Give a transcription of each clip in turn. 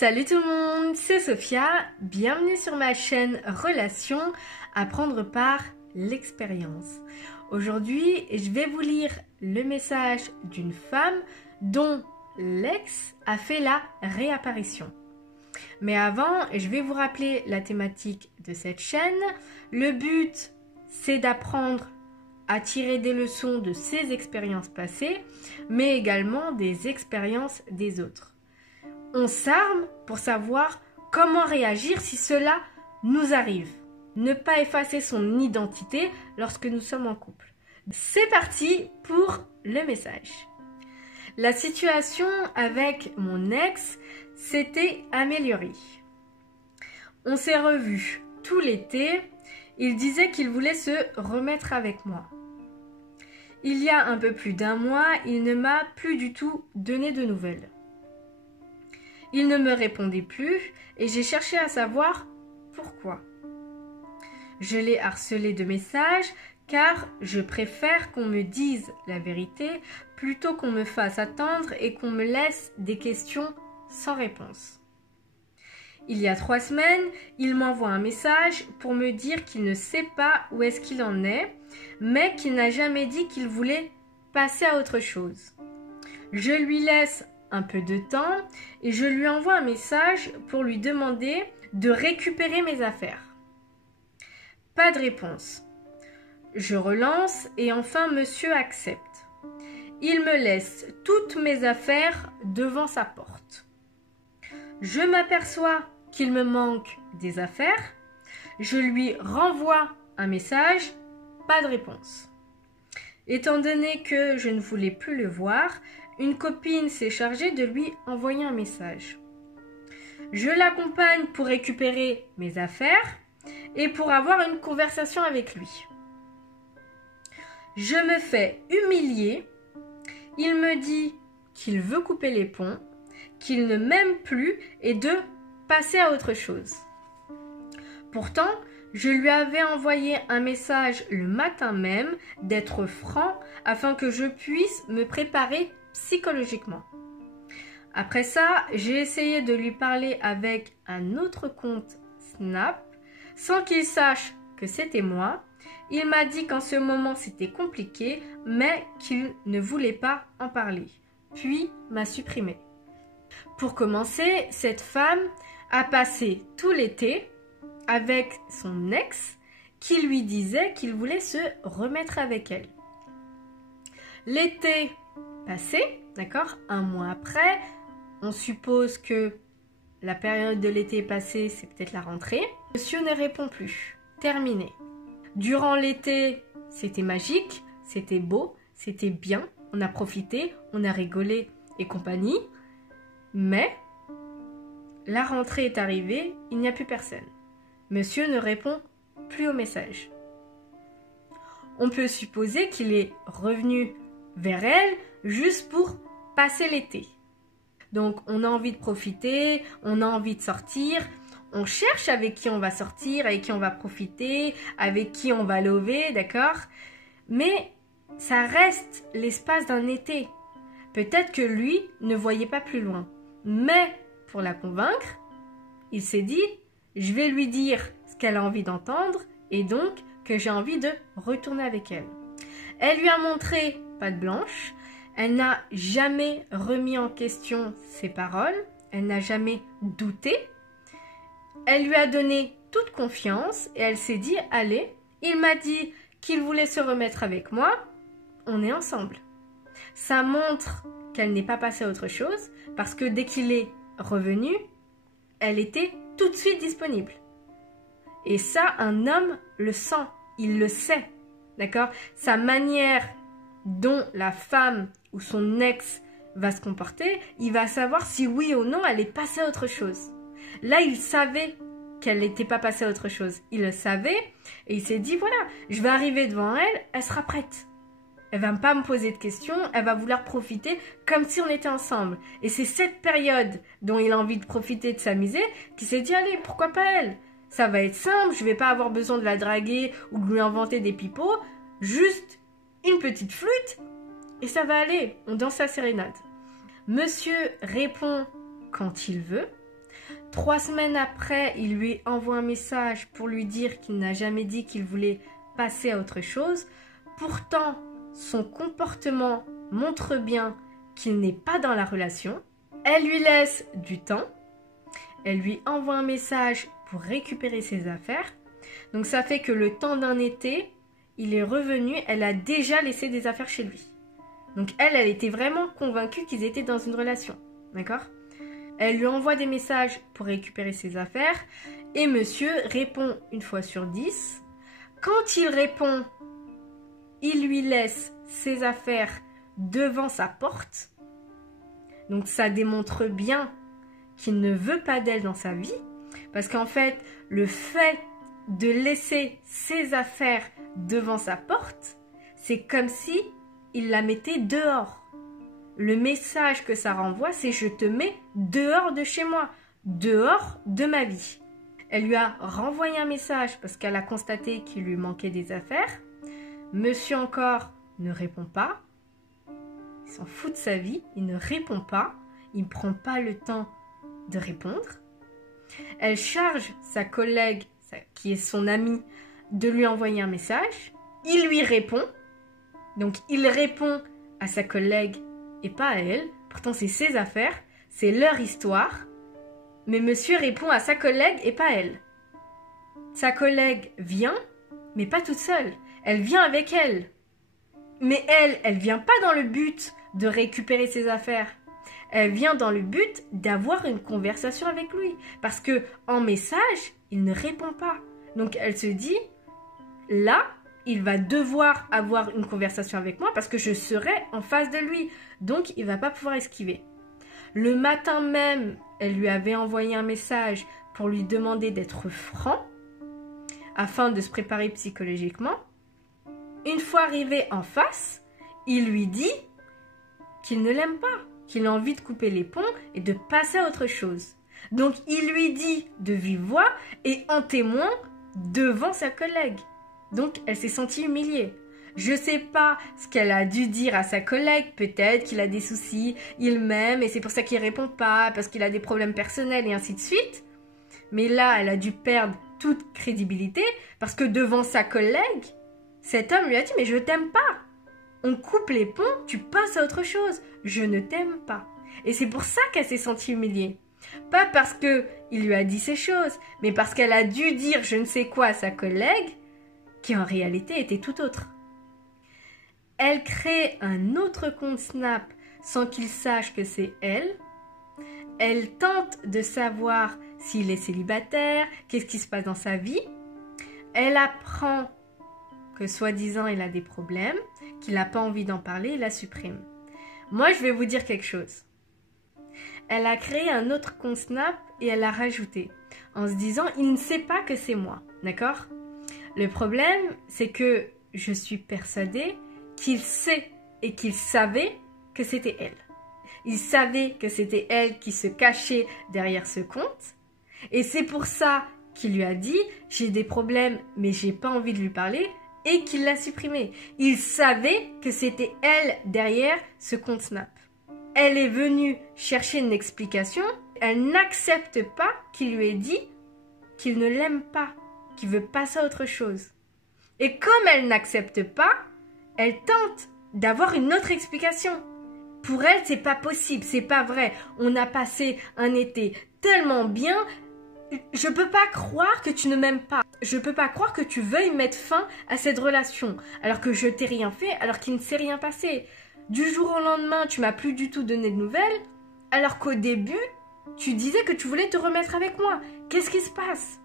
Salut tout le monde, c'est Sophia, bienvenue sur ma chaîne Relations, apprendre par l'expérience. Aujourd'hui, je vais vous lire le message d'une femme dont l'ex a fait la réapparition. Mais avant, je vais vous rappeler la thématique de cette chaîne. Le but, c'est d'apprendre à tirer des leçons de ses expériences passées, mais également des expériences des autres. On s'arme pour savoir comment réagir si cela nous arrive. Ne pas effacer son identité lorsque nous sommes en couple. C'est parti pour le message. La situation avec mon ex s'était améliorée. On s'est revus tout l'été. Il disait qu'il voulait se remettre avec moi. Il y a un peu plus d'un mois, il ne m'a plus du tout donné de nouvelles. Il ne me répondait plus et j'ai cherché à savoir pourquoi. Je l'ai harcelé de messages car je préfère qu'on me dise la vérité plutôt qu'on me fasse attendre et qu'on me laisse des questions sans réponse. Il y a 3 semaines, il m'envoie un message pour me dire qu'il ne sait pas où est-ce qu'il en est, mais qu'il n'a jamais dit qu'il voulait passer à autre chose. Je lui laisse un peu de temps et je lui envoie un message pour lui demander de récupérer mes affaires. Pas de réponse. Je relance et enfin monsieur accepte. Il me laisse toutes mes affaires devant sa porte. Je m'aperçois qu'il me manque des affaires. Je lui renvoie un message, pas de réponse. Étant donné que je ne voulais plus le voir, une copine s'est chargée de lui envoyer un message. Je l'accompagne pour récupérer mes affaires et pour avoir une conversation avec lui. Je me fais humilier. Il me dit qu'il veut couper les ponts, qu'il ne m'aime plus et de passer à autre chose. Pourtant, je lui avais envoyé un message le matin même d'être franc afin que je puisse me préparer psychologiquement. Après ça, j'ai essayé de lui parler avec un autre compte Snap sans qu'il sache que c'était moi. Il m'a dit qu'en ce moment c'était compliqué mais qu'il ne voulait pas en parler. Puis m'a supprimé. Pour commencer, cette femme a passé tout l'été avec son ex qui lui disait qu'il voulait se remettre avec elle. L'été passé, d'accord, 1 mois après, on suppose que la période de l'été passé, c'est peut-être la rentrée. Monsieur ne répond plus. Terminé. Durant l'été, c'était magique, c'était beau, c'était bien, on a profité, on a rigolé et compagnie. Mais la rentrée est arrivée, il n'y a plus personne. Monsieur ne répond plus au message. On peut supposer qu'il est revenu vers elle juste pour passer l'été. Donc on a envie de profiter, on a envie de sortir, on cherche avec qui on va sortir, avec qui on va profiter, avec qui on va lover, d'accord? Mais ça reste l'espace d'un été. Peut-être que lui ne voyait pas plus loin. Mais pour la convaincre, il s'est dit, je vais lui dire ce qu'elle a envie d'entendre et donc que j'ai envie de retourner avec elle. Elle lui a montré patte blanche, elle n'a jamais remis en question ses paroles, elle n'a jamais douté. Elle lui a donné toute confiance et elle s'est dit, allez, il m'a dit qu'il voulait se remettre avec moi, on est ensemble. Ça montre qu'elle n'est pas passée à autre chose parce que dès qu'il est revenu, elle était tout de suite disponible. Et ça, un homme le sent, il le sait, d'accord? Sa manière dont la femme ou son ex va se comporter, il va savoir si oui ou non elle est passée à autre chose. Là, il savait qu'elle n'était pas passée à autre chose. Il le savait et il s'est dit, voilà, je vais arriver devant elle, elle sera prête. Elle va pas me poser de questions, elle va vouloir profiter comme si on était ensemble. Et c'est cette période dont il a envie de profiter, de s'amuser, qu'il s'est dit, allez, pourquoi pas elle? Ça va être simple, je vais pas avoir besoin de la draguer ou de lui inventer des pipeaux, juste une petite flûte et ça va aller, on danse la sérénade. Monsieur répond quand il veut, 3 semaines après, il lui envoie un message pour lui dire qu'il n'a jamais dit qu'il voulait passer à autre chose. Pourtant, son comportement montre bien qu'il n'est pas dans la relation. Elle lui laisse du temps. Elle lui envoie un message pour récupérer ses affaires. Donc ça fait que le temps d'un été, il est revenu, elle a déjà laissé des affaires chez lui. Donc elle était vraiment convaincue qu'ils étaient dans une relation. D'accord ? Elle lui envoie des messages pour récupérer ses affaires et monsieur répond une fois sur 10. Quand il répond, il lui laisse ses affaires devant sa porte. Donc ça démontre bien qu'il ne veut pas d'elle dans sa vie. Parce qu'en fait, le fait de laisser ses affaires devant sa porte, c'est comme si il la mettait dehors. Le message que ça renvoie, c'est je te mets dehors de chez moi, dehors de ma vie. Elle lui a renvoyé un message parce qu'elle a constaté qu'il lui manquait des affaires. Monsieur encore ne répond pas. Il s'en fout de sa vie, il ne répond pas. Il ne prend pas le temps de répondre. Elle charge sa collègue, qui est son amie, de lui envoyer un message. Il lui répond. Donc il répond à sa collègue et pas à elle. Pourtant c'est ses affaires, c'est leur histoire. Mais monsieur répond à sa collègue et pas à elle. Sa collègue vient, mais pas toute seule. Elle vient avec elle. Mais elle vient pas dans le but de récupérer ses affaires. Elle vient dans le but d'avoir une conversation avec lui. Parce que en message, il ne répond pas. Donc elle se dit, là, il va devoir avoir une conversation avec moi parce que je serai en face de lui. Donc il ne va pas pouvoir esquiver. Le matin même, elle lui avait envoyé un message pour lui demander d'être franc afin de se préparer psychologiquement. Une fois arrivé en face, il lui dit qu'il ne l'aime pas, qu'il a envie de couper les ponts et de passer à autre chose. Donc il lui dit de vive voix et en témoin devant sa collègue. Donc elle s'est sentie humiliée. Je sais pas ce qu'elle a dû dire à sa collègue, peut-être qu'il a des soucis, il m'aime et c'est pour ça qu'il répond pas, parce qu'il a des problèmes personnels et ainsi de suite. Mais là, elle a dû perdre toute crédibilité parce que devant sa collègue, cet homme lui a dit « Mais je t'aime pas. On coupe les ponts, tu passes à autre chose. Je ne t'aime pas. » Et c'est pour ça qu'elle s'est sentie humiliée. Pas parce qu'il lui a dit ces choses, mais parce qu'elle a dû dire je ne sais quoi à sa collègue, qui en réalité était tout autre. Elle crée un autre compte Snap sans qu'il sache que c'est elle. Elle tente de savoir s'il est célibataire, qu'est-ce qui se passe dans sa vie. Elle apprend que soi-disant il a des problèmes, qu'il n'a pas envie d'en parler, il la supprime. Moi, je vais vous dire quelque chose. Elle a créé un autre compte Snap et elle l'a rajouté en se disant il ne sait pas que c'est moi, d'accord ? Le problème, c'est que je suis persuadée qu'il sait et qu'il savait que c'était elle. Il savait que c'était elle qui se cachait derrière ce compte. Et c'est pour ça qu'il lui a dit « J'ai des problèmes, mais j'ai pas envie de lui parler » et qu'il l'a supprimé. Il savait que c'était elle derrière ce compte Snap. Elle est venue chercher une explication. Elle n'accepte pas qu'il lui ait dit qu'il ne l'aime pas, qu'il veut passer à autre chose. Et comme elle n'accepte pas, elle tente d'avoir une autre explication. Pour elle, c'est pas possible, c'est pas vrai. On a passé un été tellement bien. Je peux pas croire que tu ne m'aimes pas. Je peux pas croire que tu veuilles mettre fin à cette relation. Alors que je t'ai rien fait, alors qu'il ne s'est rien passé. Du jour au lendemain, tu m'as plus du tout donné de nouvelles. Alors qu'au début, tu disais que tu voulais te remettre avec moi. Qu'est-ce qui se passe ?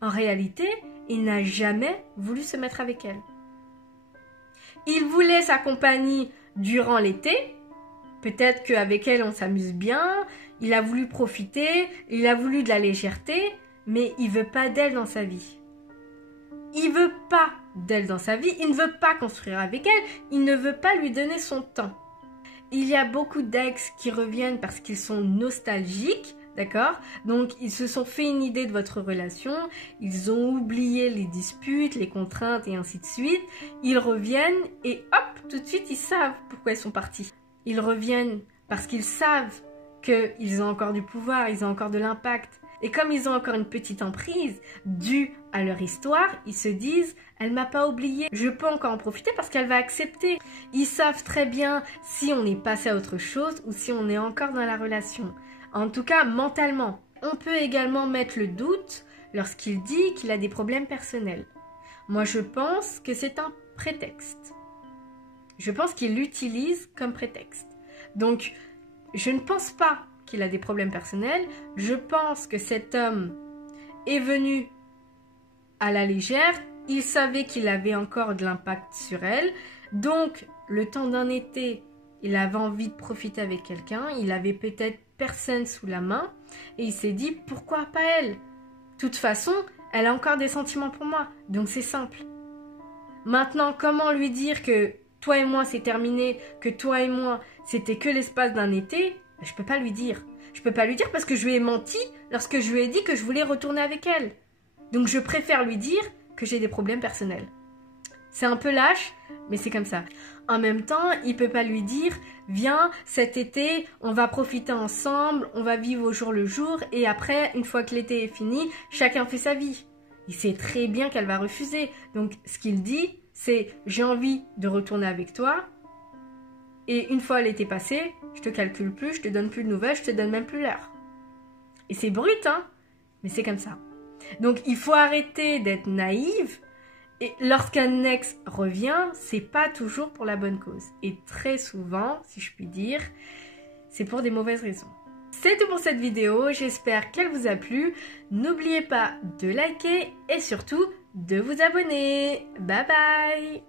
En réalité, il n'a jamais voulu se mettre avec elle. Il voulait sa compagnie durant l'été. Peut-être qu'avec elle, on s'amuse bien. Il a voulu profiter. Il a voulu de la légèreté. Mais il veut pas d'elle dans sa vie. Il veut pas d'elle dans sa vie. Il ne veut pas construire avec elle. Il ne veut pas lui donner son temps. Il y a beaucoup d'ex qui reviennent parce qu'ils sont nostalgiques. D'accord ? Donc, ils se sont fait une idée de votre relation. Ils ont oublié les disputes, les contraintes et ainsi de suite. Ils reviennent et hop, tout de suite, ils savent pourquoi ils sont partis. Ils reviennent parce qu'ils savent qu'ils ont encore du pouvoir, ils ont encore de l'impact. Et comme ils ont encore une petite emprise due à leur histoire, ils se disent « elle m'a pas oublié, je peux encore en profiter parce qu'elle va accepter ». Ils savent très bien si on est passé à autre chose ou si on est encore dans la relation. En tout cas, mentalement. On peut également mettre le doute lorsqu'il dit qu'il a des problèmes personnels. Moi, je pense que c'est un prétexte. Je pense qu'il l'utilise comme prétexte. Donc, je ne pense pas qu'il a des problèmes personnels. Je pense que cet homme est venu à la légère. Il savait qu'il avait encore de l'impact sur elle. Donc, le temps d'un été, il avait envie de profiter avec quelqu'un. Il avait peut-être personne sous la main. Et il s'est dit, pourquoi pas elle? De toute façon, elle a encore des sentiments pour moi. Donc, c'est simple. Maintenant, comment lui dire que toi et moi, c'est terminé, que toi et moi, c'était que l'espace d'un été? Je peux pas lui dire. Je peux pas lui dire parce que je lui ai menti lorsque je lui ai dit que je voulais retourner avec elle. Donc je préfère lui dire que j'ai des problèmes personnels. C'est un peu lâche, mais c'est comme ça. En même temps, il peut pas lui dire « Viens, cet été, on va profiter ensemble, on va vivre au jour le jour et après, une fois que l'été est fini, chacun fait sa vie. » Il sait très bien qu'elle va refuser. Donc ce qu'il dit, c'est « J'ai envie de retourner avec toi. » Et une fois l'été passé, je te calcule plus, je te donne plus de nouvelles, je te donne même plus l'heure. Et c'est brut, hein, mais c'est comme ça. Donc il faut arrêter d'être naïve. Et lorsqu'un ex revient, c'est pas toujours pour la bonne cause. Et très souvent, si je puis dire, c'est pour des mauvaises raisons. C'est tout pour cette vidéo, j'espère qu'elle vous a plu. N'oubliez pas de liker et surtout de vous abonner. Bye bye!